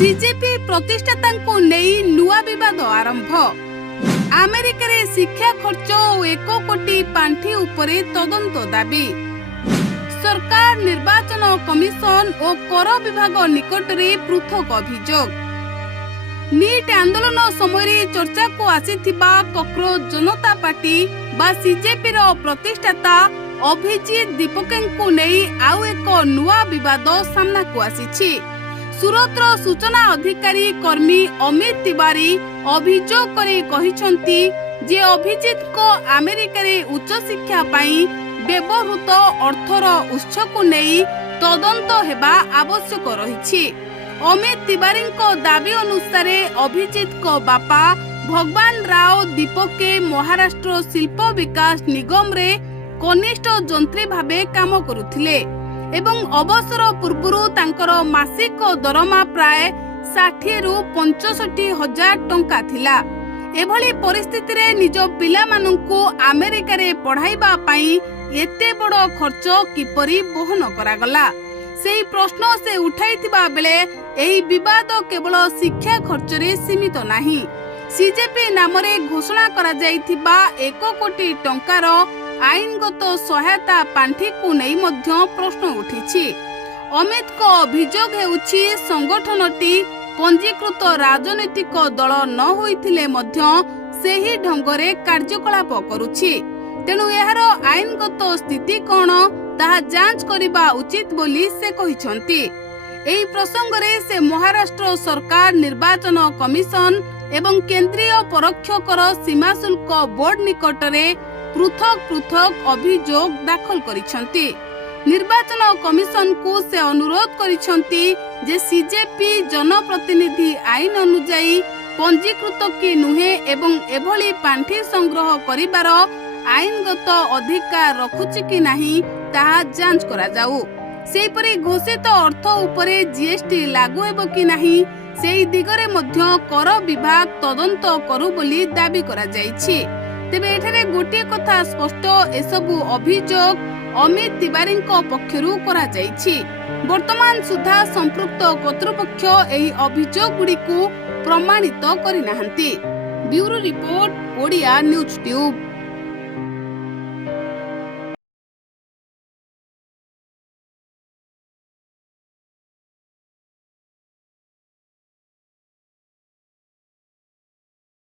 CJP प्रतिष्ठाता नहीं नुआ विवाद आरंभ। अमेरिका रे शिक्षा खर्च और 1 कोटी पांठी उपरे तदंत दाबी। सरकार निर्वाचन कमिशन और कर विभाग निकट में पृथक अभियोग। नीट आंदोलन समय चर्चा को आसीथिबा कॉकरोच जनता पार्टी बा सीजेपी रो प्रतिष्ठाता अभिजीत दीपकेंकु नहीं आउ एक नुआ विवाद सामना को आसीछि। सूरतर सूचना अधिकारी कर्मी अमित तिवारी अभियोग करे कहिसंती जे अभिजीत को अमेरिका रे उच्च शिक्षा पाई व्यवहृत अर्थर उत्स को नहीं तदंत हेबा आवश्यक रहिछि। अमित तिवारी को दाबी अनुसार अभिजीत को बापा भगवान राव दीपके महाराष्ट्र शिल्प विकास निगम रे कनिष्ठ जंत्री भाबे काम करुथिले एवं अवसर पूर्व तांकर मासिक दरमा प्राय 60 रु 65 हजार टंका थिला। एभली परिस्थिति रे निज पिला माननकु अमेरिका रे पढ़ाइबा पई एते बड़ खर्च किपरि बहन करागला सेही प्रश्न से उठाइथिबा बेले एही विवाद केवल शिक्षा खर्च रे सीमित नाही। सीजेपी नाम रे घोषणा करा जाइथिबा 1 कोटी टंकार आईनगत सहायता पांठी को नहीं मध्य प्रश्न उठिछि। अमित को अभियोग हेउछि संगठनटी पंजीकृत राजनीतिक दल न होइथिले मध्य सेही ढंगरे कार्यकलाप करुछि। तेणु एहार आईनगत स्थिति कोन ताहा जांच करिबा उचित बोली से कहिसंती। एही प्रसंग रे से महाराष्ट्र सरकार निर्वाचन कमिशन एवं केंद्रीय परोक्ष कर सीमा शुल्क बोर्ड निकट रे पृथक पृथक अभियोग दाखल करिसंती। निर्वाचन कमिशन को से अनुरोध करिसंती जे सीजेपी जनप्रतिनिधि आईन अनुसार पंजीकृत की नुहे एवं एभली पांठी संग्रह करिबार आईनगत अधिकार रखुछि कि नाही ताहा जांच करा जाऊ। सेहीपरि घोषित अर्थ उपरे जीएसटी लागू हेबो कि नाही सेही दिगरे मध्य कर विभाग तदंत करू बोली दाबी करा जाइछि। तेबे एठारे गोटे कथा स्पष्ट एसबु अभियोग अमित तिवारी पक्षरु करा जाइछि। वर्तमान सुधा संपृक्त कर्तृपक्ष एही अभियोग गुड़िकु प्रमाणित करि नाहंती। Bureau report Odia news tube.